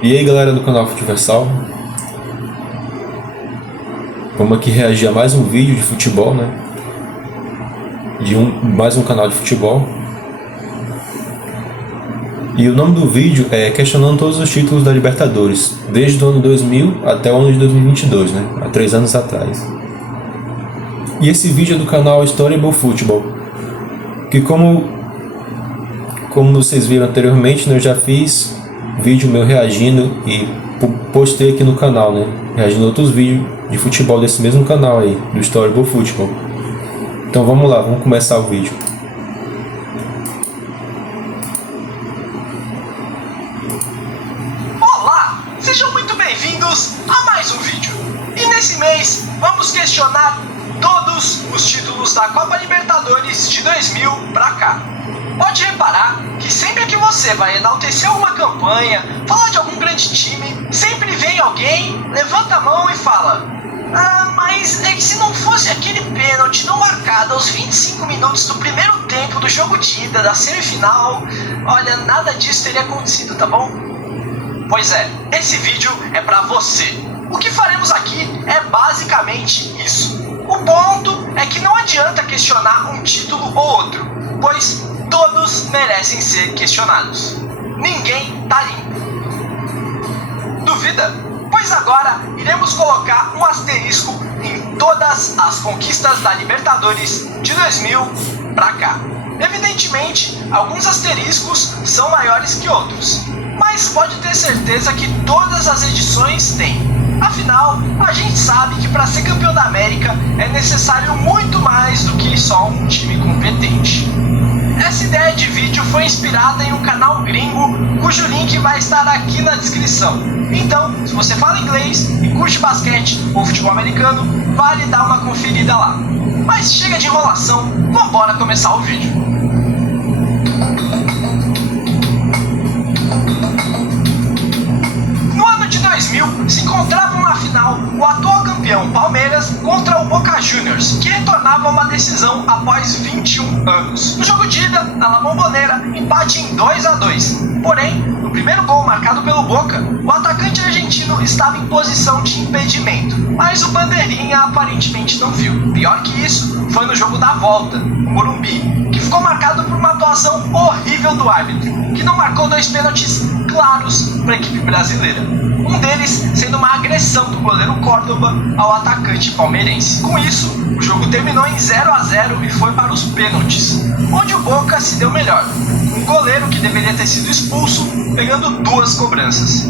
E aí galera do canal Futiversal, vamos aqui reagir a mais um vídeo de futebol, né? Mais um canal de futebol. E o nome do vídeo é questionando todos os títulos da Libertadores, desde o ano 2000 até o ano de 2022, né? Há 3 anos atrás. E esse vídeo é do canal Storyable Football, que como vocês viram anteriormente, né, eu já fiz vídeo meu reagindo e postei aqui no canal, né, reagindo a outros vídeos de futebol desse mesmo canal aí, do Storyable Football. Então vamos lá, vamos começar o vídeo. Olá, sejam muito bem-vindos a mais um vídeo. E nesse mês vamos questionar todos os títulos da Copa Libertadores de 2000 pra cá. Pode reparar que sempre que você vai enaltecer alguma campanha, falar de algum grande time, sempre vem alguém, levanta a mão e fala: "Ah, mas é que se não fosse aquele pênalti não marcado aos 25 minutos do primeiro tempo do jogo de ida da semifinal, olha, nada disso teria acontecido, tá bom?" Pois é, esse vídeo é pra você. O que faremos aqui é basicamente isso. O ponto é que não adianta questionar um título ou outro, pois todos merecem ser questionados. Ninguém tá limpo. Duvida? Pois agora iremos colocar um asterisco em todas as conquistas da Libertadores de 2000 pra cá. Evidentemente, alguns asteriscos são maiores que outros, mas pode ter certeza que todas as edições têm. Afinal, a gente sabe que para ser campeão da América é necessário muito mais do que só um time competente. Essa ideia de vídeo foi inspirada em um canal gringo, cujo link vai estar aqui na descrição. Então, se você fala inglês e curte basquete ou futebol americano, vale dar uma conferida lá. Mas chega de enrolação, vambora começar o vídeo. No ano de 2000, se encontravam na final o atual campeão Palmeiras contra o Boca Juniors, que retornava a uma decisão após 21 anos. No jogo de ida, na La Bombonera, empate em 2-2. Porém, no primeiro gol marcado pelo Boca, o atacante argentino estava em posição de impedimento, mas o bandeirinha aparentemente não viu. Pior que isso, foi no jogo da volta, no Morumbi, que ficou marcado por uma atuação horrível do árbitro, que não marcou 2 pênaltis claros para a equipe brasileira. Um deles sendo uma agressão do goleiro Córdoba ao atacante palmeirense. Com isso, o jogo terminou em 0-0 e foi para os pênaltis, onde o Boca se deu melhor. Um goleiro que deveria ter sido expulso, pegando 2 cobranças.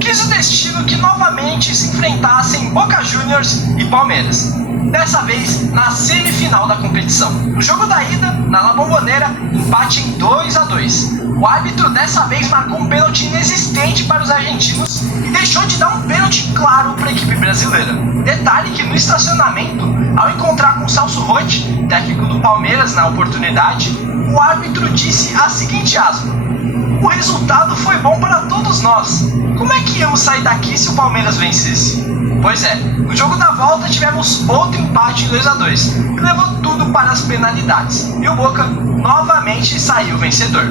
Quis o destino que novamente se enfrentassem Boca Juniors e Palmeiras. Dessa vez na semifinal da competição. No jogo da ida, na La Bombonera, empate em 2-2. O árbitro dessa vez marcou um pênalti inexistente para os argentinos e deixou de dar um pênalti claro para a equipe brasileira. Detalhe que no estacionamento, ao encontrar com Celso Roth, técnico do Palmeiras na oportunidade, o árbitro disse a seguinte aspa: "O resultado foi bom para todos nós. Como é que íamos sair daqui se o Palmeiras vencesse?" Pois é, no jogo da volta tivemos outro empate em 2-2, que levou tudo para as penalidades, e o Boca novamente saiu vencedor.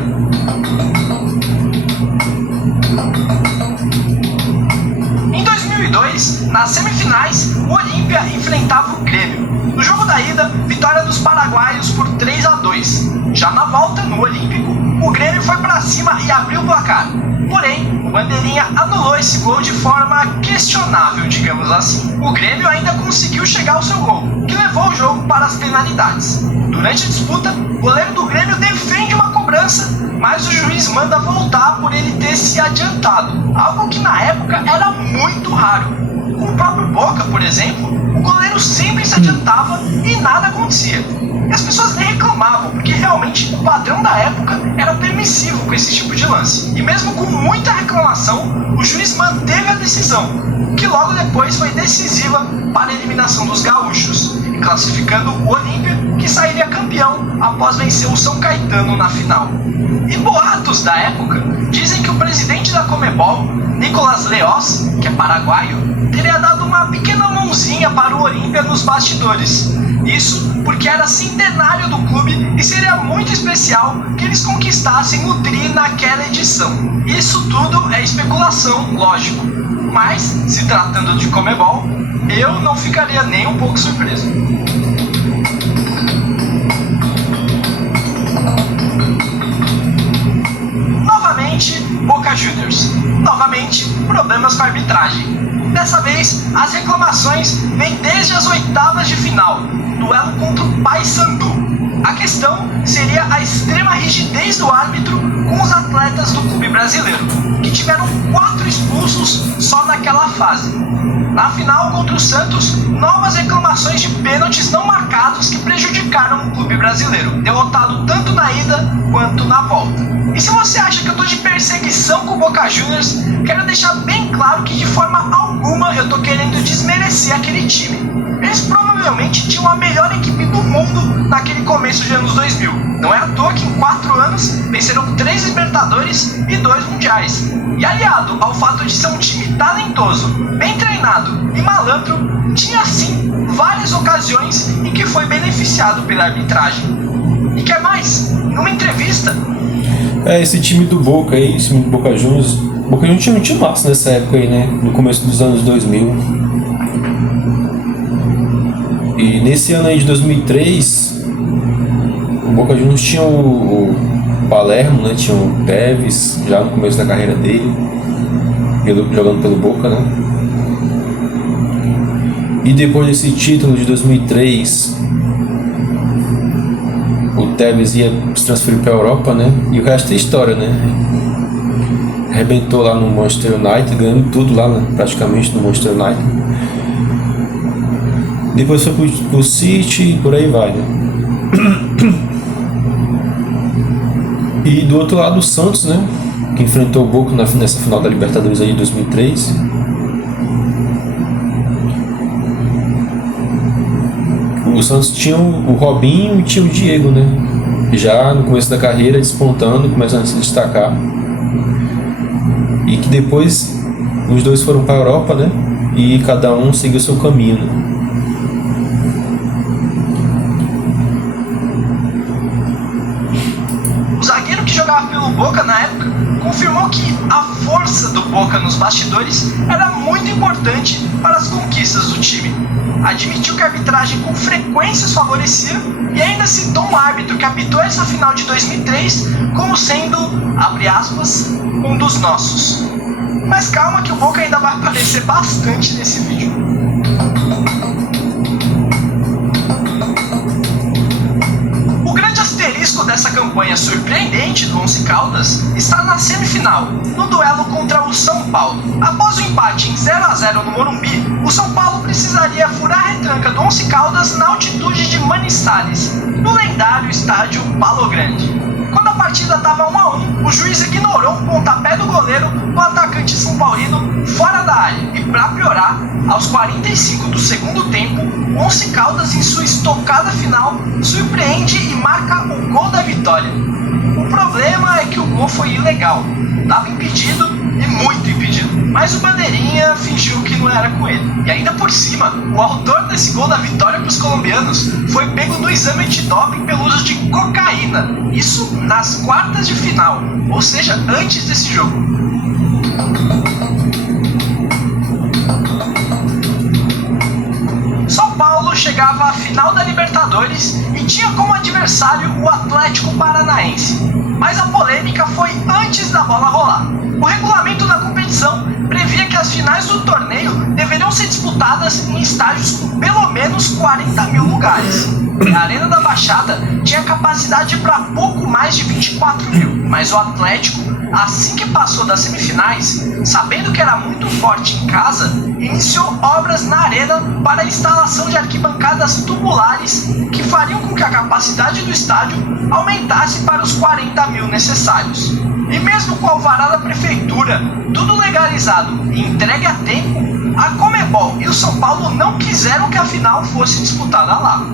Em 2002, nas semifinais, o Olímpia enfrentava o Grêmio. No jogo da ida, vitória dos paraguaios por 3-2. Já na volta, no Olímpico, o Grêmio foi para cima e abriu o placar. Porém, o bandeirinha anulou esse gol de forma questionável, digamos assim. O Grêmio ainda conseguiu chegar ao seu gol, que levou o jogo para as penalidades. Durante a disputa, o goleiro do Grêmio defende uma cobrança, mas o juiz manda voltar por ele ter se adiantado, algo que na época era muito raro. Com o próprio Boca, por exemplo, o goleiro sempre se adiantava e nada acontecia. E as pessoas nem reclamavam, porque realmente o padrão da época era permissivo com esse tipo de lance. E mesmo com muita reclamação, o juiz manteve a decisão, que logo depois foi decisiva para a eliminação dos gaúchos, e classificando o Olímpia, que sairia campeão após vencer o São Caetano na final. E boatos da época dizem que o presidente da Conmebol, Nicolás Leoz, que é paraguaio, teria dado uma pequena mãozinha para o Olímpia nos bastidores. Isso porque era centenário do clube e seria muito especial que eles conquistassem o tri naquela edição. Isso tudo é especulação, lógico, mas se tratando de Conmebol, eu não ficaria nem um pouco surpreso. Novamente, Boca Juniors. Novamente, problemas com a arbitragem. Dessa vez, as reclamações vêm desde as oitavas de final, duelo contra o Paysandu. A questão seria a extrema rigidez do árbitro com os atletas do clube brasileiro, que tiveram 4 expulsos só naquela fase. Na final contra o Santos, novas reclamações de pênaltis não marcados que prejudicaram o clube brasileiro, derrotado tanto na ida quanto na volta. E se você acha que eu tô de perseguição com o Boca Juniors, quero deixar bem claro que de forma alguma eu tô querendo desmerecer aquele time. Eles provavelmente tinham a melhor equipe do mundo naquele começo de anos 2000. Não é à toa que em 4 anos venceram 3 Libertadores e 2 Mundiais. E aliado ao fato de ser um time talentoso, bem treinado e malandro, tinha sim várias ocasiões em que foi beneficiado pela arbitragem. E quer mais? Numa entrevista... Esse time do Boca aí, esse time do Boca Juniors. Boca Juniors tinha um time massa nessa época aí, né? No começo dos anos 2000. E nesse ano aí de 2003, o Boca Juniors tinha o Palermo, né? Tinha o Tevez, já no começo da carreira dele, jogando pelo Boca, né? E depois desse título de 2003, o Tevez ia se transferir para a Europa, né? E o resto é história, né? Arrebentou lá no Manchester United, ganhando tudo lá, né? Praticamente no Manchester United. Depois foi pro City e por aí vai, né? E do outro lado o Santos, né? Que enfrentou o Boca nessa final da Libertadores aí de 2003. O Santos tinha o Robinho e tinha o Diego, né? Já no começo da carreira, despontando, começando a se destacar. E que depois os dois foram para a Europa, né? E cada um seguiu seu caminho, né? O zagueiro que jogava pelo Boca na época confirmou que a força do Boca nos bastidores era muito importante para as conquistas do time. Admitiu que a arbitragem com frequência os favorecia e ainda citou um árbitro que apitou essa final de 2003 como sendo, abre aspas, um dos nossos. Mas calma que o Boca ainda vai aparecer bastante nesse vídeo. O grande asterisco dessa campanha surpreendente do Once Caldas está na semifinal, no duelo contra o São Paulo. Após o empate em 0-0 no Morumbi, o São Paulo precisaria furar a retranca do Once Caldas na altitude de Manizales, no lendário estádio Palo Grande. Quando a partida estava 1-1, o juiz ignorou um pontapé do goleiro do atacante são paulino fora da área. E para piorar, aos 45 do segundo tempo, o Once Caldas em sua estocada final surpreende e marca o gol da vitória. O problema é que o gol foi ilegal, estava impedido e muito impedido, mas o bandeirinha fingiu que não era com ele. E ainda por cima, o autor desse gol da vitória para os colombianos foi pego no exame antidoping pelo uso de cocaína, isso nas quartas de final, ou seja, antes desse jogo. São Paulo chegava à final da Libertadores e tinha como adversário o Atlético Paranaense. Mas a polêmica foi antes da bola rolar. O regulamento da competição previa que as finais do torneio deveriam ser disputadas em estádios com pelo menos 40 mil lugares. A Arena da Baixada tinha capacidade para pouco mais de 24 mil, mas o Atlético, assim que passou das semifinais, sabendo que era muito forte em casa, iniciou obras na arena para a instalação de arquibancadas tubulares que fariam com que a capacidade do estádio aumentasse para os 40 mil necessários. E mesmo com o alvará da prefeitura, tudo legalizado e entregue a tempo, a Conmebol e o São Paulo não quiseram que a final fosse disputada lá.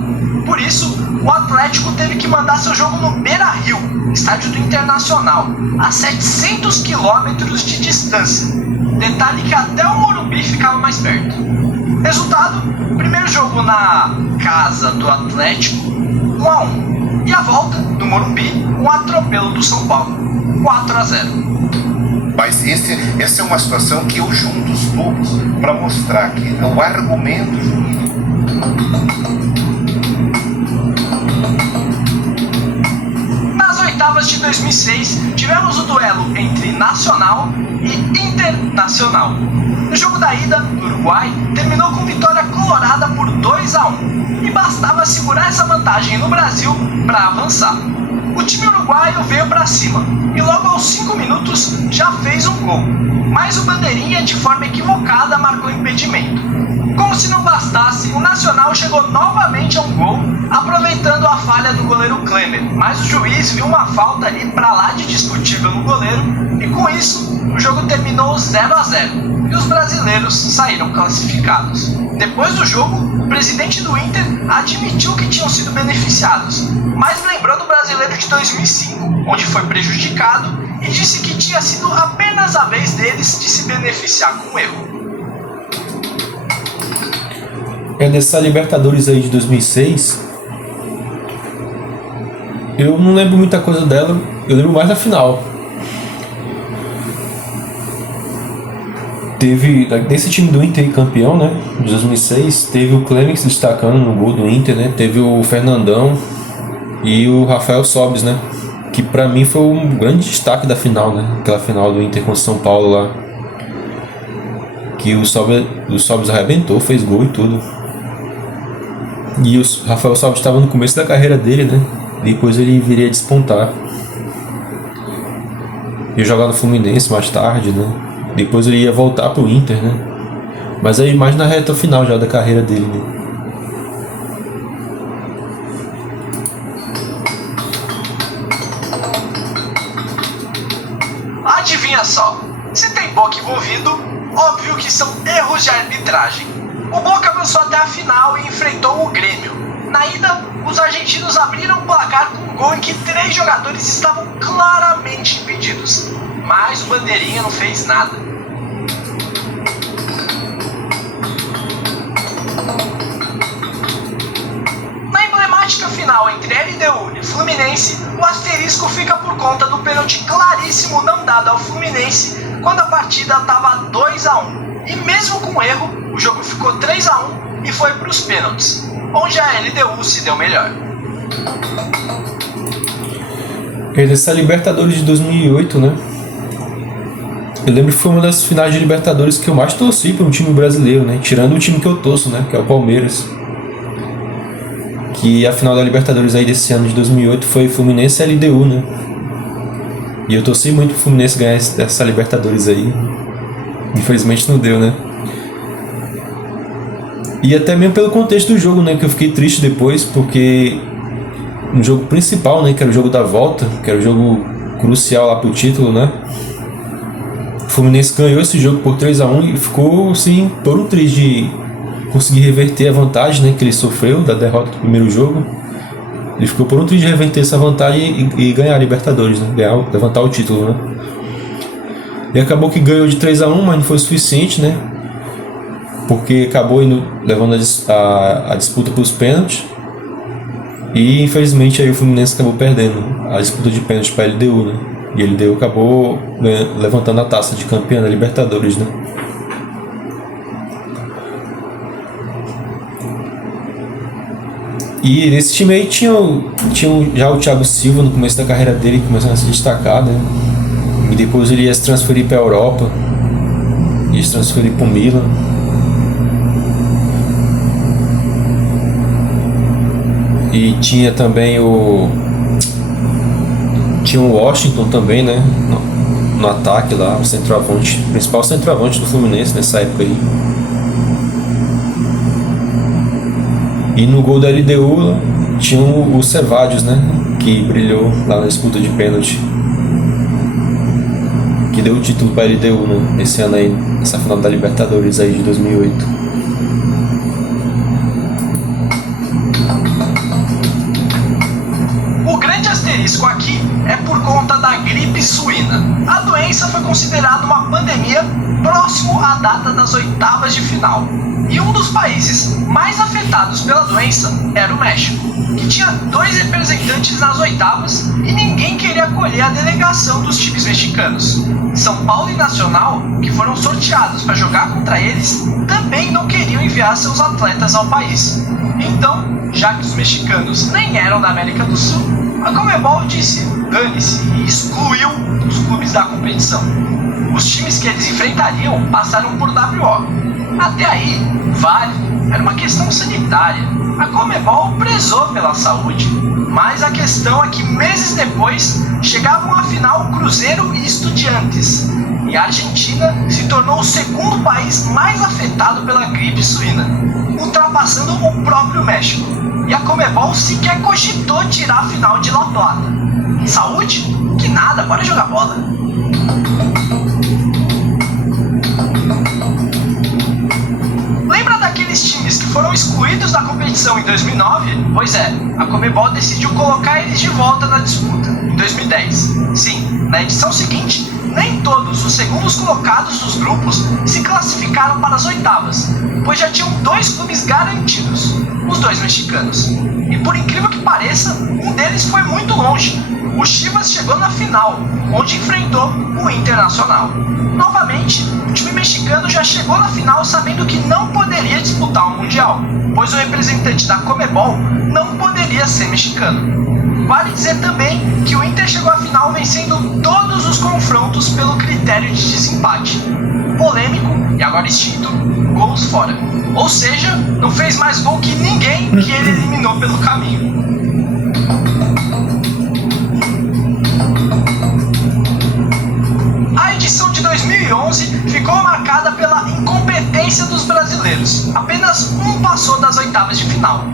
Por isso, o Atlético teve que mandar seu jogo no Beira-Rio, estádio do Internacional, a 700 quilômetros de distância. Detalhe que até o Morumbi ficava mais perto. Resultado: primeiro jogo na casa do Atlético, 1-1. E a volta, no Morumbi, um atropelo do São Paulo, 4-0. Mas essa é uma situação que eu junto os poucos para mostrar que o argumento jurídico. Nas oitavas de 2006, tivemos o duelo entre Nacional e Internacional. No jogo da ida, no Uruguai, terminou com vitória colorada por 2-1 e bastava segurar essa vantagem no Brasil para avançar. O time uruguaio veio para cima e logo aos 5 minutos já fez um gol, mas o bandeirinha de forma equivocada marcou impedimento. Como se não bastasse, o Nacional chegou novamente a um gol, aproveitando a falha do goleiro Klemer, mas o juiz viu uma falta ali para lá de discutível no goleiro e com isso o jogo terminou 0-0 e os brasileiros saíram classificados. Depois do jogo, o presidente do Inter admitiu que tinham sido beneficiados, mas lembrou do brasileiro de 2005, onde foi prejudicado, e disse que tinha sido apenas a vez deles de se beneficiar com o erro. Dessa Libertadores aí de 2006, eu não lembro muita coisa dela, eu lembro mais da final. Teve, desse time do Inter campeão, né, de 2006, teve o Clemens se destacando no gol do Inter, né, teve o Fernandão e o Rafael Sobis, né, que pra mim foi um grande destaque da final, né, aquela final do Inter contra São Paulo lá, que o Sobis arrebentou, fez gol e tudo. E o Rafael Sobis estava no começo da carreira dele, né, depois ele viria despontar. Ia jogar no Fluminense mais tarde, né. Depois ele ia voltar pro Inter, né? Mas aí mais na reta final já da carreira dele, né? Adivinha só, se tem Boca envolvido, óbvio que são erros de arbitragem. O Boca avançou até a final e enfrentou o Grêmio. Na ida, os argentinos abriram o placar com um gol em que 3 jogadores estavam claramente impedidos. Mas o bandeirinha não fez nada. Na emblemática final entre LDU e Fluminense, o asterisco fica por conta do pênalti claríssimo não dado ao Fluminense quando a partida estava 2-1. E mesmo com erro, o jogo ficou 3-1 e foi para os pênaltis, onde a LDU se deu melhor. Essa Libertadores de 2008, né? Eu lembro que foi uma das finais de Libertadores que eu mais torci para um time brasileiro, né? Tirando o time que eu torço, né? Que é o Palmeiras. Que a final da Libertadores aí desse ano de 2008 foi Fluminense e LDU, né? E eu torci muito pro Fluminense ganhar essa Libertadores aí. Infelizmente não deu, né? E até mesmo pelo contexto do jogo, né? Que eu fiquei triste depois, porque no jogo principal, né? Que era o jogo da volta, que era o jogo crucial lá pro título, né? O Fluminense ganhou esse jogo por 3-1 e ficou, assim, por um triz de conseguir reverter a vantagem, né, que ele sofreu da derrota do primeiro jogo. Ele ficou por um triz de reverter essa vantagem e ganhar a Libertadores, né, levantar o título, né. E acabou que ganhou de 3-1, mas não foi o suficiente, né, porque acabou levando a disputa para os pênaltis. E infelizmente aí o Fluminense acabou perdendo a disputa de pênaltis para a LDU, né. E a LDU acabou levantando a taça de campeão da Libertadores, né? E nesse time aí tinha já o Thiago Silva no começo da carreira dele, começando a se destacar, né? E depois ele ia se transferir para a Europa, ia se transferir para o Milan. E tinha também tinha o Washington também, né? No ataque lá, o centroavante, o principal centroavante do Fluminense nessa época aí. E no gol da LDU tinha o Cevallos, né? Que brilhou lá na disputa de pênalti. Que deu o título para a LDU, né? Esse ano aí, nessa final da Libertadores aí de 2008. Asterisco aqui é por conta da gripe suína. A doença foi considerada uma pandemia próximo à data das oitavas de final. E um dos países mais afetados pela doença era o México, que tinha 2 representantes nas oitavas e ninguém queria acolher a delegação dos times mexicanos. São Paulo e Nacional, que foram sorteados para jogar contra eles, também não queriam enviar seus atletas ao país. Então, já que os mexicanos nem eram da América do Sul, a Conmebol disse dane-se e excluiu os clubes da competição. Os times que eles enfrentariam passaram por WO. Até aí, válido, era uma questão sanitária. A Conmebol prezou pela saúde, mas a questão é que meses depois chegavam à final Cruzeiro e Estudiantes, e a Argentina se tornou o segundo país mais afetado pela gripe suína, ultrapassando o próprio México, e a Conmebol sequer cogitou tirar a final de La Plata. Saúde? Que nada, bora jogar bola. Lembra daqueles times que foram excluídos da competição em 2009? Pois é, a Conmebol decidiu colocar eles de volta na disputa, em 2010. Sim, na edição seguinte, nem todos os segundos colocados dos grupos se classificaram para as oitavas, pois já tinham 2 clubes garantidos, os 2 mexicanos. E por incrível que pareça, um deles foi muito longe. O Chivas chegou na final, onde enfrentou o Internacional. Novamente, o time mexicano já chegou na final sabendo que não poderia disputar o Mundial, pois o representante da Conmebol não poderia ser mexicano. Vale dizer também que o Inter chegou à final vencendo todos os confrontos pelo critério de desempate. Polêmico e agora extinto, gols fora. Ou seja, não fez mais gol que ninguém que ele eliminou pelo caminho. A edição de 2011 ficou marcada pela incompetência dos brasileiros. Apenas um passou das oitavas de final.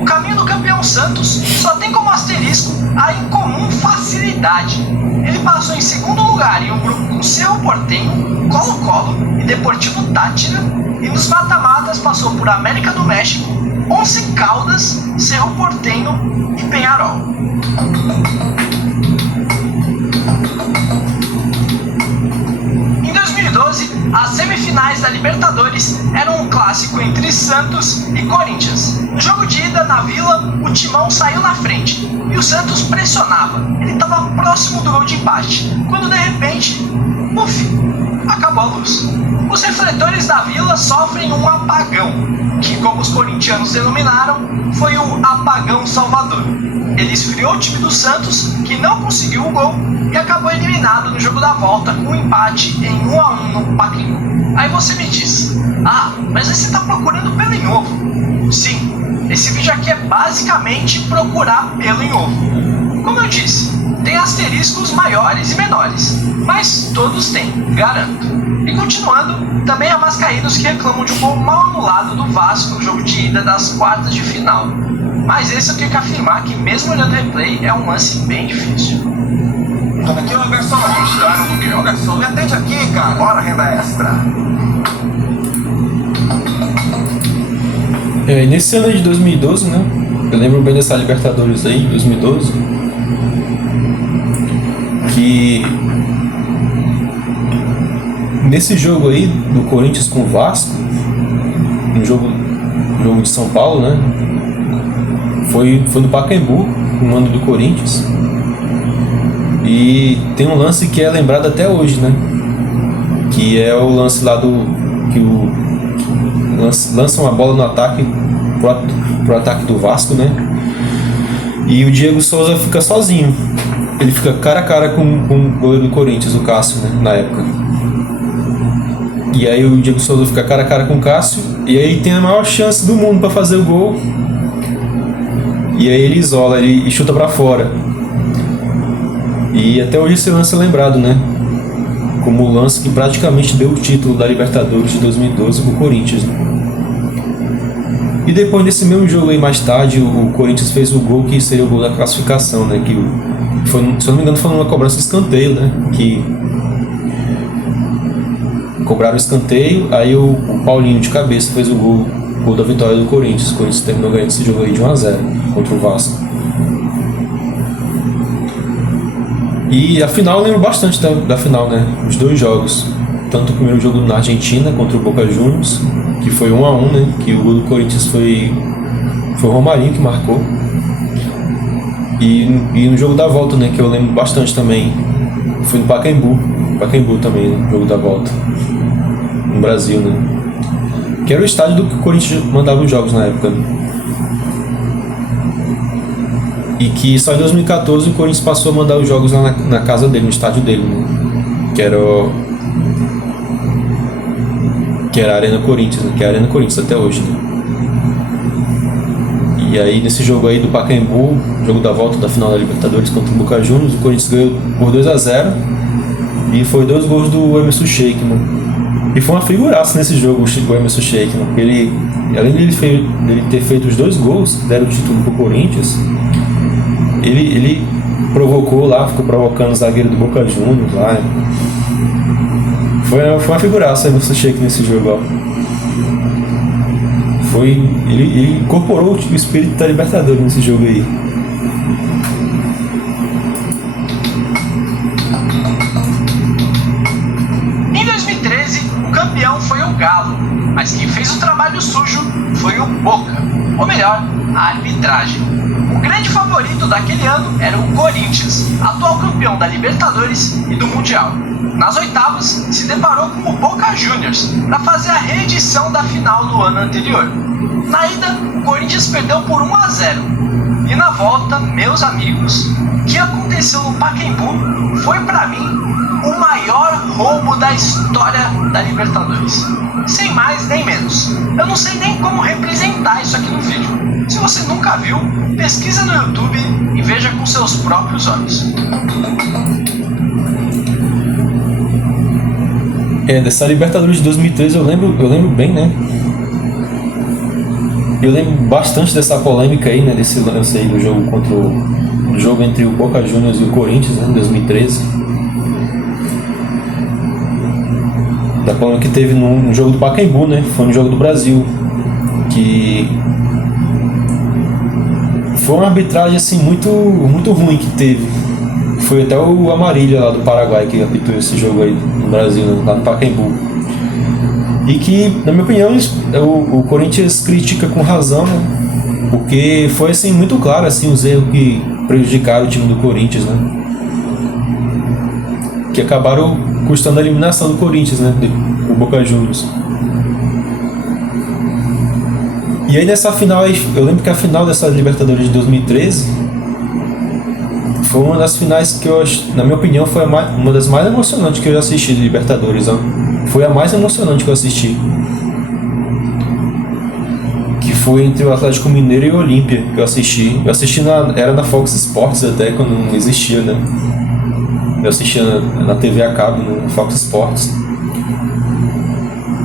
O caminho do campeão Santos só tem como asterisco a incomum facilidade. Ele passou em segundo lugar em um grupo com Cerro Porteño, Colo-Colo e Deportivo Táchira, e nos mata-matas passou por América do México, Once Caldas, Cerro Porteño e Peñarol. Em 2012, as semifinais da Libertadores eram um clássico entre Santos e Corinthians. No jogo de ida na Vila, o Timão saiu na frente e o Santos pressionava. Ele estava próximo do gol de empate, quando de repente, acabou a luz. Os refletores da Vila sofrem um apagão, que, como os corintianos denominaram, foi o Apagão Salvador. Ele esfriou o time do Santos, que não conseguiu o gol, e acabou eliminado no jogo da volta com um empate em 1-1 no Pacaembu. Aí você me diz, mas você está procurando pelo em ovo. Sim, esse vídeo aqui é basicamente procurar pelo em ovo. Como eu disse, tem asteriscos maiores e menores, mas todos têm, garanto. E continuando, também há vascaínos que reclamam de um gol mal anulado do Vasco no jogo de ida das quartas de final. Mas esse eu tenho que afirmar que, mesmo olhando o replay, é um lance bem difícil. Aqui, ó, garçom. Gostaram do quê? Ó, garçom, me atende aqui, cara. Bora, renda extra. Nesse ano de 2012, né? Eu lembro bem dessa Libertadores aí, 2012. Que nesse jogo aí do Corinthians com o Vasco, no jogo de São Paulo, né? Foi no Pacaembu, no ano do Corinthians. E tem um lance que é lembrado até hoje, né? Que é o lance lá lança uma bola no ataque pro ataque do Vasco, né? E o Diego Souza fica sozinho. Ele fica cara a cara com o goleiro do Corinthians, o Cássio, né? Na época. E aí o Diego Souza fica cara a cara com o Cássio, e aí tem a maior chance do mundo para fazer o gol. E aí ele isola, ele chuta para fora. E até hoje esse lance é lembrado, né? Como o lance que praticamente deu o título da Libertadores de 2012 pro Corinthians, né? E depois desse mesmo jogo aí, mais tarde, o Corinthians fez o gol que seria o gol da classificação, né? Que foi, se eu não me engano, foi numa cobrança de escanteio, né? Que cobraram o escanteio, aí o Paulinho de cabeça fez o gol da vitória do Corinthians. O Corinthians terminou ganhando esse jogo aí de 1-0 contra o Vasco. E a final eu lembro bastante da final, né? Os dois jogos. tanto o primeiro jogo na Argentina contra o Boca Juniors, que foi 1-1, né? Que o gol do Corinthians foi o Romarinho que marcou. E no jogo da volta, né? Que eu lembro bastante também, foi no Pacaembu também, no jogo da volta, no Brasil, né? Que era o estádio do que o Corinthians mandava os jogos na época, né? E que só em 2014 o Corinthians passou a mandar os jogos lá na casa dele, no estádio dele, né? Que era a Arena Corinthians, né? Que é a Arena Corinthians até hoje, né? E aí nesse jogo aí do Pacaembu, jogo da volta da final da Libertadores contra o Boca Juniors, o Corinthians ganhou por 2-0 e foi 2 gols do Emerson Sheik, mano. E foi uma figuraça nesse jogo o Emerson Sheik, mano. Ele, além dele ter feito os 2 gols que deram o título pro Corinthians, ele provocou lá, ficou provocando o zagueiro do Boca Juniors lá. Foi uma figuraça o Emerson Sheik nesse jogo, ó. Ele incorporou o espírito da Libertadores nesse jogo aí. Em 2013, o campeão foi o Galo, mas quem fez o trabalho sujo foi o Boca, ou melhor, a arbitragem. O grande favorito daquele ano era o Corinthians, atual campeão da Libertadores e do Mundial. Nas oitavas, se deparou com o Boca Juniors para fazer a reedição da final do ano anterior. Na ida, o Corinthians perdeu por 1-0. E na volta, meus amigos, o que aconteceu no Pacaembu foi para mim o maior roubo da história da Libertadores. Sem mais nem menos. Eu não sei nem como representar isso aqui no vídeo. Se você nunca viu, pesquisa no YouTube e veja com seus próprios olhos. Dessa Libertadores de 2013 eu lembro bem, né? Eu lembro bastante dessa polêmica aí, né? Desse lance aí do jogo entre o Boca Juniors e o Corinthians, né? Em 2013. Da polêmica que teve no jogo do Pacaembu, né? Foi no jogo do Brasil. Que foi uma arbitragem assim muito ruim que teve. Foi até o Amarília lá do Paraguai que apitou esse jogo aí no Brasil, né? Lá no Pacaembu. E que, na minha opinião, o Corinthians critica com razão, né? Porque foi assim muito claro assim os erros que prejudicaram o time do Corinthians, né? Que acabaram custando a eliminação do Corinthians, né? Do Boca Juniors. E aí nessa final, eu lembro que a final dessa Libertadores de 2013 foi uma das finais que eu, na minha opinião, foi uma das mais emocionantes que eu já assisti de Libertadores, ó. Foi a mais emocionante que eu assisti. Que foi entre o Atlético Mineiro e o Olímpia, que eu assisti. Eu assisti era na Fox Sports até, quando não existia, né? Eu assistia na TV a cabo, no Fox Sports.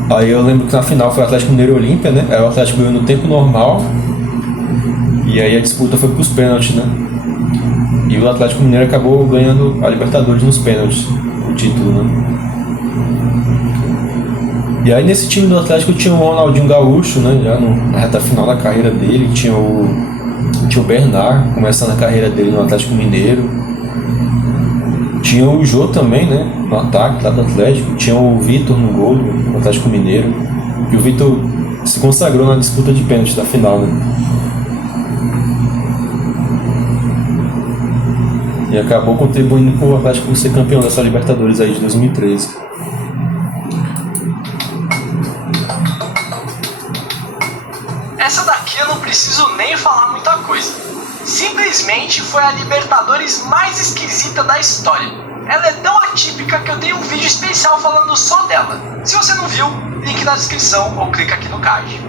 Aí eu lembro que na final foi o Atlético Mineiro e Olímpia, né? Aí o Atlético ganhou no tempo normal. E aí a disputa foi pros pênaltis, né? E o Atlético Mineiro acabou ganhando a Libertadores nos pênaltis, o título, né? E aí nesse time do Atlético tinha o Ronaldinho Gaúcho, né? Já na reta final da carreira dele, tinha o Bernard começando a carreira dele no Atlético Mineiro. Tinha o Jô também, né? No ataque lá do Atlético. Tinha o Vitor no gol do Atlético Mineiro. E o Vitor se consagrou na disputa de pênalti da final, né? E acabou contribuindo para o Atlético ser campeão dessa Libertadores aí de 2013. Essa daqui eu não preciso nem falar muita coisa. Simplesmente foi a Libertadores mais esquisita da história. Ela é tão atípica que eu tenho um vídeo especial falando só dela. Se você não viu, link na descrição ou clica aqui no card.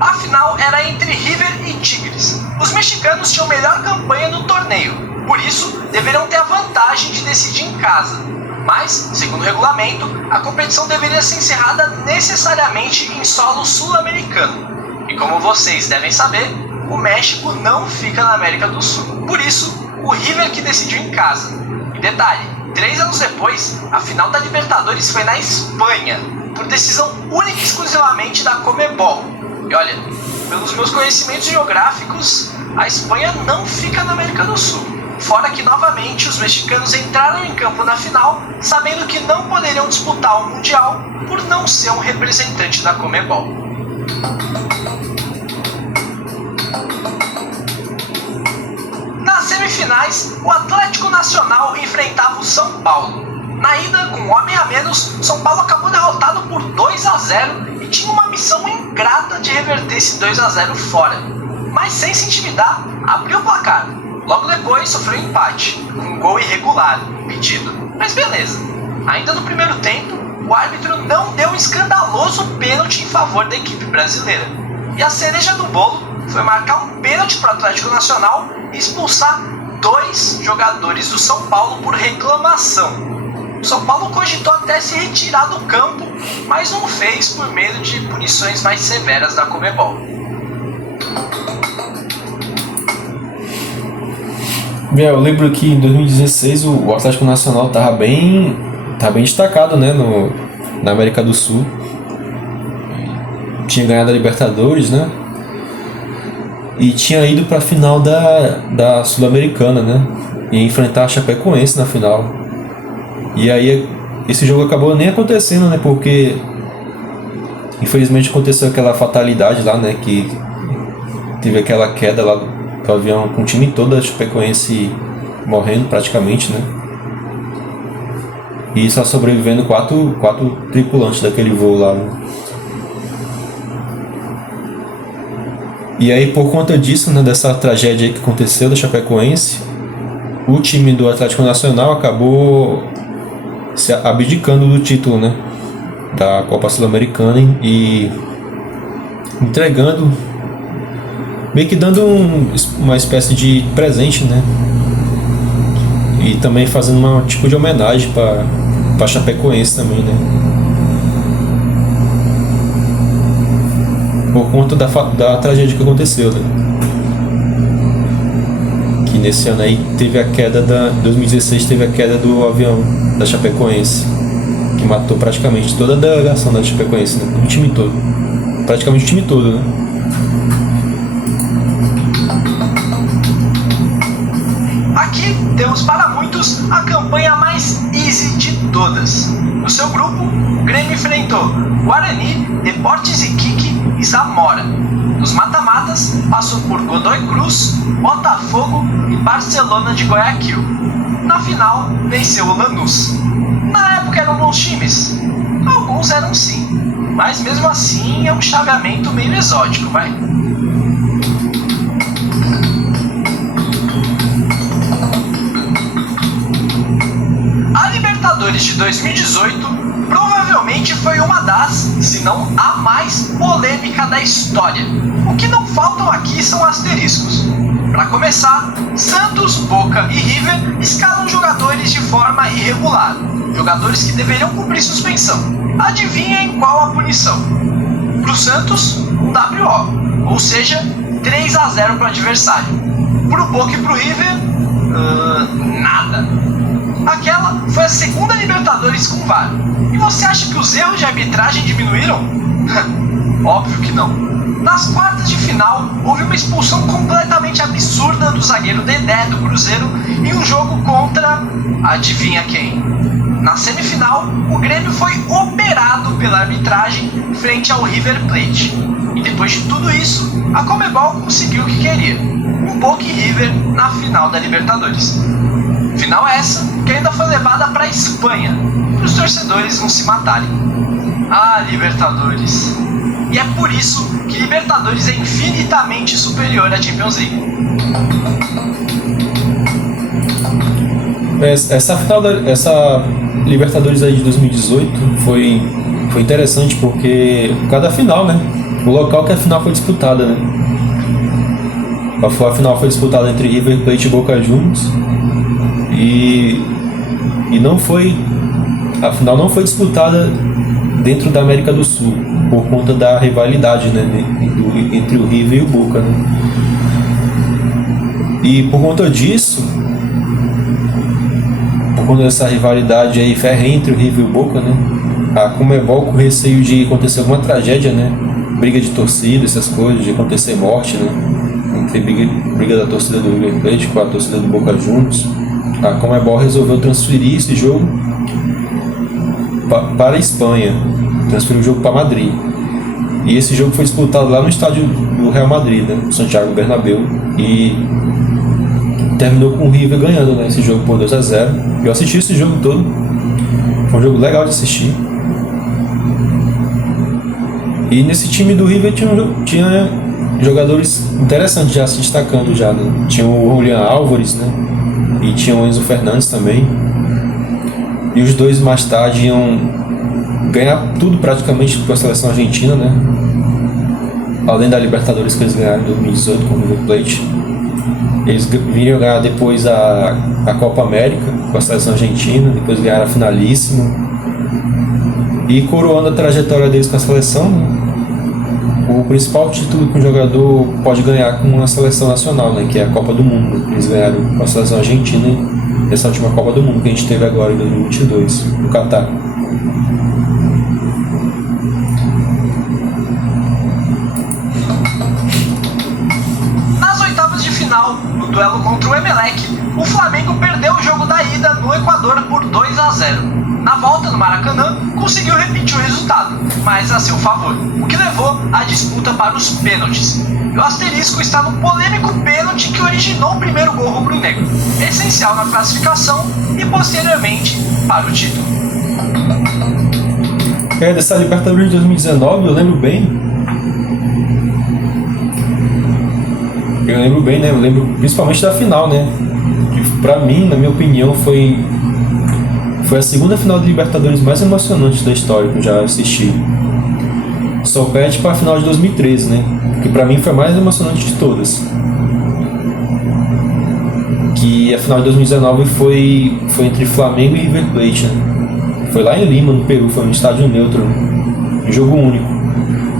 A final era entre River e Tigres. Os mexicanos tinham melhor campanha no torneio, por isso deveriam ter a vantagem de decidir em casa. Mas, segundo o regulamento, a competição deveria ser encerrada necessariamente em solo sul-americano. E como vocês devem saber, o México não fica na América do Sul. Por isso, o River que decidiu em casa. E detalhe, 3 anos depois, a final da Libertadores foi na Espanha, por decisão única e exclusivamente da Conmebol. E olha, pelos meus conhecimentos geográficos, a Espanha não fica na América do Sul. Fora que novamente os mexicanos entraram em campo na final, sabendo que não poderiam disputar o Mundial por não ser um representante da Conmebol. Nas semifinais, o Atlético Nacional enfrentava o São Paulo. Na ida, com um homem a menos, São Paulo acabou derrotado por 2-0 e tinha uma missão ingrata de reverter esse 2-0 fora. Mas sem se intimidar, abriu o placar. Logo depois sofreu empate, com um gol irregular, impedido. Mas beleza. Ainda no primeiro tempo, o árbitro não deu um escandaloso pênalti em favor da equipe brasileira. E a cereja do bolo foi marcar um pênalti para o Atlético Nacional e expulsar 2 jogadores do São Paulo por reclamação. O São Paulo cogitou até se retirar do campo, mas não fez por medo de punições mais severas da Conmebol. Eu lembro que em 2016 o Atlético Nacional estava bem destacado, né, na América do Sul. Tinha ganhado a Libertadores, né? E tinha ido para a final da Sul-Americana, né? E enfrentar a Chapecoense na final. E aí esse jogo acabou nem acontecendo, né? Porque infelizmente aconteceu aquela fatalidade lá, né? Que teve aquela queda lá do avião com o time todo da Chapecoense morrendo praticamente, né? E só sobrevivendo quatro tripulantes daquele voo lá, né? E aí por conta disso, né, dessa tragédia que aconteceu da Chapecoense, o time do Atlético Nacional acabou se abdicando do título, né, da Copa Sul-Americana e entregando, meio que dando uma espécie de presente, né, e também fazendo um tipo de homenagem para Chapecoense também, né, por conta da tragédia que aconteceu, né, que nesse ano aí teve a queda 2016 teve a queda do avião da Chapecoense, que matou praticamente toda a delegação da Chapecoense, né? O time todo, praticamente o time todo, né? Aqui temos para muitos a campanha mais easy de todas. No seu grupo, o Grêmio enfrentou Guarani, Deportes Iquique e Zamora. Nos mata-matas, passou por Godoy Cruz, Botafogo e Barcelona de Guayaquil. Na final, venceu o Lanús. Na época eram bons times. Alguns eram sim, mas mesmo assim é um chaveamento meio exótico, vai. A Libertadores de 2018 provavelmente foi uma das, se não a mais polêmica da história. O que não faltam aqui são asteriscos. Para começar, Santos, Boca e River escalam jogadores de forma irregular, jogadores que deveriam cumprir suspensão. Adivinhem qual a punição? Pro Santos, um WO, ou seja, 3-0 para o adversário. Pro Boca e pro River, nada. Aquela foi a segunda Libertadores com VAR. E você acha que os erros de arbitragem diminuíram? Óbvio que não. Nas quartas de final, houve uma expulsão completamente absurda do zagueiro Dedé do Cruzeiro em um jogo contra... adivinha quem? Na semifinal, o Grêmio foi operado pela arbitragem frente ao River Plate. E depois de tudo isso, a Conmebol conseguiu o que queria. Um Boca e River na final da Libertadores. Final essa que ainda foi levada para a Espanha, para os torcedores não se matarem. Ah, Libertadores. E é por isso que Libertadores é infinitamente superior à Champions League. Essa Libertadores aí de 2018 foi interessante porque por causa da final, né? O local que a final foi disputada, né? A final foi disputada entre River Plate e Boca Juniors e não foi... A final não foi disputada dentro da América do Sul por conta da rivalidade, né, entre o River e o Boca, né? E por conta disso, por conta dessa rivalidade aí ferrenha entre o River e o Boca, né, a Conmebol, com receio de acontecer alguma tragédia, né, briga de torcida, essas coisas, de acontecer morte, né, entre briga da torcida do River Plate com a torcida do Boca Juniors, a Conmebol resolveu transferir esse jogo para a Espanha, transferiu o jogo para Madrid. E esse jogo foi disputado lá no estádio do Real Madrid, né, Santiago Bernabéu, e terminou com o River ganhando, né, esse jogo por 2-0. Eu assisti esse jogo todo, foi um jogo legal de assistir. E nesse time do River tinha jogadores interessantes já se destacando já, né? Tinha o Julián Álvares, né? E tinha o Enzo Fernandes também. E os dois mais tarde iam ganhar tudo praticamente com a seleção argentina, né? Além da Libertadores que eles ganharam em 2018 com o River Plate. Eles viriam ganhar depois a Copa América com a seleção argentina, depois ganharam a finalíssima. E coroando a trajetória deles com a seleção, né? O principal título que um jogador pode ganhar com uma seleção nacional, né? Que é a Copa do Mundo. Eles ganharam com a seleção argentina nessa última Copa do Mundo que a gente teve agora em 2022, no Catar. Nas oitavas de final, no duelo contra o Emelec, o Flamengo perdeu o jogo da ida no Equador por 2-0. Na volta no Maracanã, conseguiu repetir o resultado, mas a seu favor, o que levou à disputa para os pênaltis. E o asterisco está no polêmico pênalti que originou o primeiro gol rubro-negro, essencial na classificação e posteriormente para o título. Dessa Libertadores de 2019, eu lembro bem, né? Eu lembro principalmente da final, né? Que pra mim, na minha opinião, foi a segunda final de Libertadores mais emocionante da história que eu já assisti. Só perde para a final de 2013, né? Que pra mim foi a mais emocionante de todas. Que a final de 2019 foi entre Flamengo e River Plate, né? Foi lá em Lima, no Peru, foi no estádio neutro, né? Jogo único.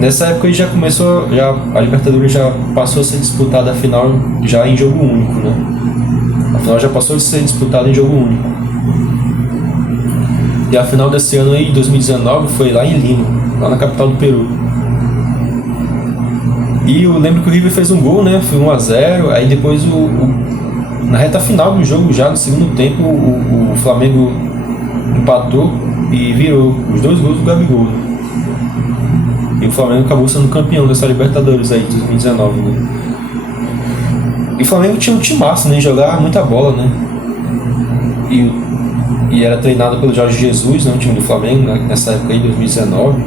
Nessa época já começou, a Libertadores já passou a ser disputada a final já em jogo único, né? A final já passou a ser disputada em jogo único. E a final desse ano aí, 2019, foi lá em Lima, lá na capital do Peru. E eu lembro que o River fez um gol, né? Foi 1-0, aí depois na reta final do jogo, já no segundo tempo, o Flamengo empatou e virou os dois gols do Gabigol. E o Flamengo acabou sendo campeão dessa Libertadores aí, de 2019, né? E o Flamengo tinha um timaço, né? Jogava muita bola, né? E era treinado pelo Jorge Jesus, né, o time do Flamengo, né, nessa época aí, 2019.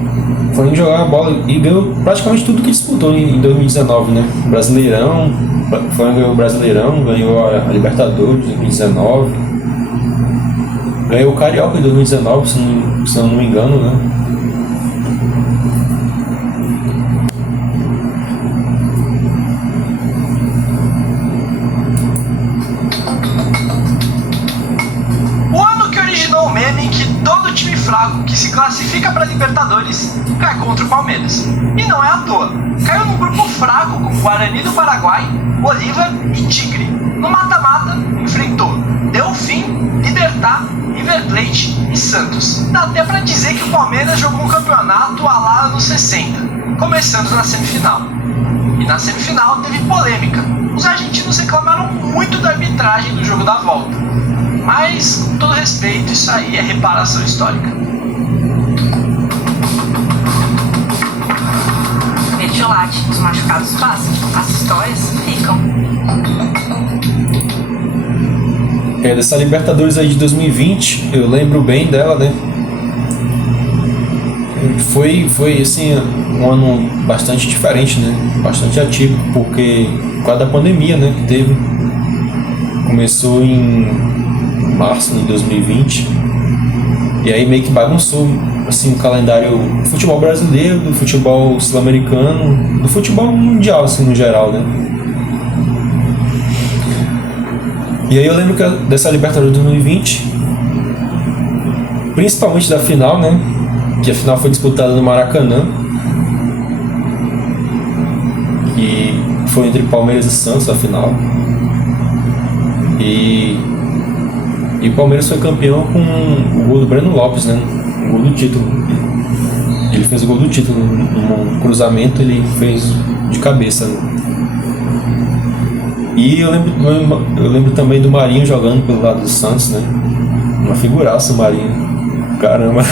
O Flamengo jogava bola e ganhou praticamente tudo que disputou em 2019, né? Brasileirão, o Flamengo ganhou o Brasileirão, ganhou a Libertadores em 2019, ganhou o Carioca em 2019, se eu não me engano, né? Fraco que se classifica para Libertadores cai contra o Palmeiras. E não é à toa. Caiu num grupo fraco com Guarani do Paraguai, Bolívar e Tigre. No mata-mata, enfrentou Delfim, Libertad, River Plate e Santos. Dá até para dizer que o Palmeiras jogou um campeonato a lá anos 60, começando na semifinal. E na semifinal teve polêmica. Os argentinos reclamaram muito da arbitragem do jogo da volta. Mas, com todo respeito, isso aí é reparação histórica. Mertiolate, os machucados passam, as histórias ficam. Dessa Libertadores aí de 2020, eu lembro bem dela, né? Foi assim, um ano bastante diferente, né? Bastante atípico, porque por causa da pandemia, né, que teve. Começou em março de 2020, e aí meio que bagunçou assim, o calendário do futebol brasileiro, do futebol sul-americano, do futebol mundial assim, no geral, né? E aí eu lembro que dessa Libertadores de 2020, principalmente da final, né? Que a final foi disputada no Maracanã, e foi entre Palmeiras e Santos a final. E o Palmeiras foi campeão com o gol do Breno Lopes, né? O gol do título. Ele fez o gol do título num cruzamento, ele fez de cabeça, né? E eu lembro também do Marinho jogando pelo lado do Santos, né? Uma figuraça o Marinho. Caramba.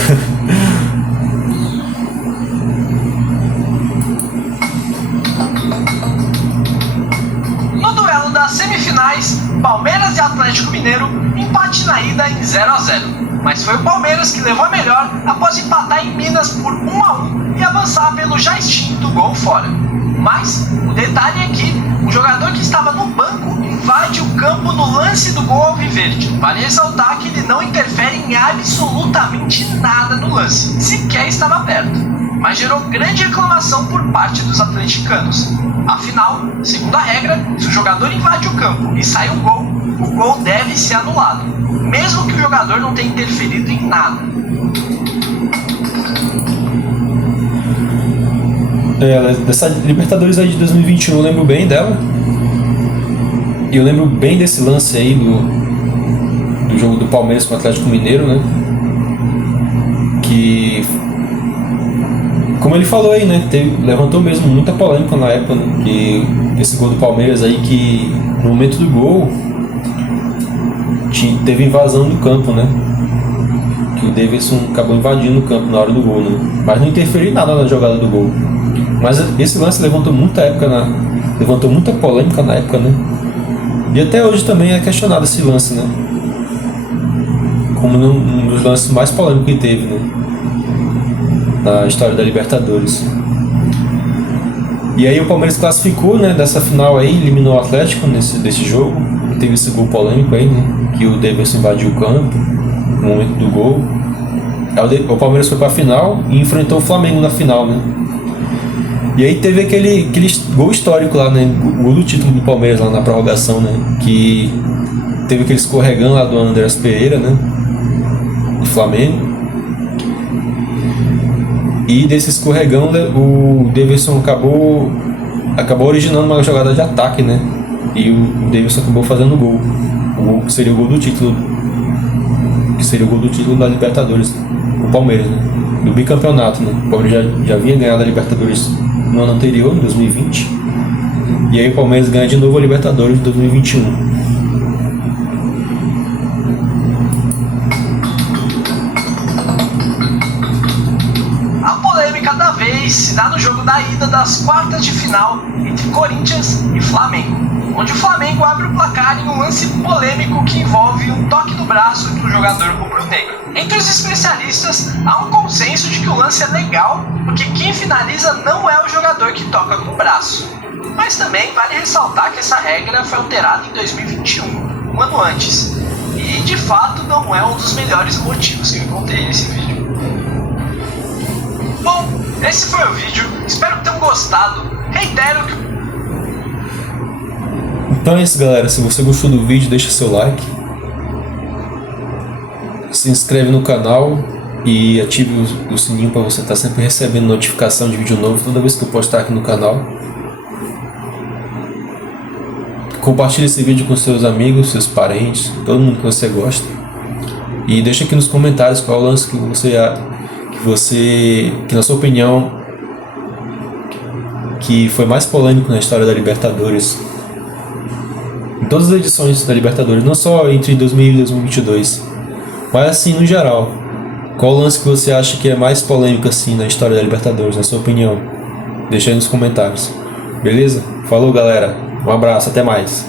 No duelo das semifinais, Palmeiras e Atlético Mineiro, empate na ida em 0-0. Mas foi o Palmeiras que levou a melhor após empatar em Minas por 1-1 e avançar pelo já extinto gol fora. Mas o detalhe é que o jogador que estava no banco invade o campo no lance do gol alviverde. Vale ressaltar que ele não interfere em absolutamente nada no lance, sequer estava perto, mas gerou grande reclamação por parte dos atleticanos. Afinal, segundo a regra, se o jogador invade o campo e sai um gol, o gol deve ser anulado, mesmo que o jogador não tenha interferido em nada. Dessa Libertadores aí de 2021 eu lembro bem dela. E eu lembro bem desse lance aí do jogo do Palmeiras com o Atlético Mineiro, né? Que, como ele falou aí, né? Levantou mesmo muita polêmica na época, né? Que esse gol do Palmeiras aí, que no momento do gol teve invasão do campo, né? Que o Davidson acabou invadindo o campo na hora do gol, né? Mas não interferiu em nada na jogada do gol. Mas esse lance levantou muita polêmica na época, né? E até hoje também é questionado esse lance, né? Como um dos lances mais polêmicos que teve, né? Na história da Libertadores. E aí o Palmeiras classificou, né? Dessa final aí, eliminou o Atlético desse jogo. Teve esse gol polêmico aí, né? Que o Davidson invadiu o campo no momento do gol. Aí o Palmeiras foi pra final e enfrentou o Flamengo na final, né? E aí teve aquele gol histórico lá, né? O gol do título do Palmeiras lá na prorrogação, né? Que teve aquele escorregão lá do Andreas Pereira, né? Do Flamengo. E desse escorregão, né, o Davidson acabou originando uma jogada de ataque, né? E o Davidson acabou fazendo o gol. O gol que seria o gol do título. Que seria o gol do título da Libertadores. O Palmeiras, né? Do bicampeonato, né? O Palmeiras já havia ganhado a Libertadores no ano anterior, em 2020. E aí o Palmeiras ganha de novo a Libertadores de 2021. Cada vez se dá no jogo da ida das quartas de final entre Corinthians e Flamengo, onde o Flamengo abre o placar em um lance polêmico que envolve um toque no braço do jogador rubro-negro. Entre os especialistas, há um consenso de que o lance é legal, porque quem finaliza não é o jogador que toca com o braço. Mas também vale ressaltar que essa regra foi alterada em 2021, um ano antes, e de fato não é um dos melhores motivos que eu encontrei nesse vídeo. Bom, esse foi o vídeo, espero que tenham gostado. Reitero que... Então é isso, galera, se você gostou do vídeo, deixa seu like, se inscreve no canal e ative o sininho para você estar sempre recebendo notificação de vídeo novo toda vez que eu postar aqui no canal. Compartilhe esse vídeo com seus amigos, seus parentes, todo mundo que você gosta. E deixa aqui nos comentários qual é o lance que na sua opinião, que foi mais polêmico na história da Libertadores, em todas as edições da Libertadores, não só entre 2000 e 2022, mas assim no geral. Qual o lance que você acha que é mais polêmico assim na história da Libertadores, na sua opinião? Deixa aí nos comentários. Beleza? Falou, galera, um abraço, até mais.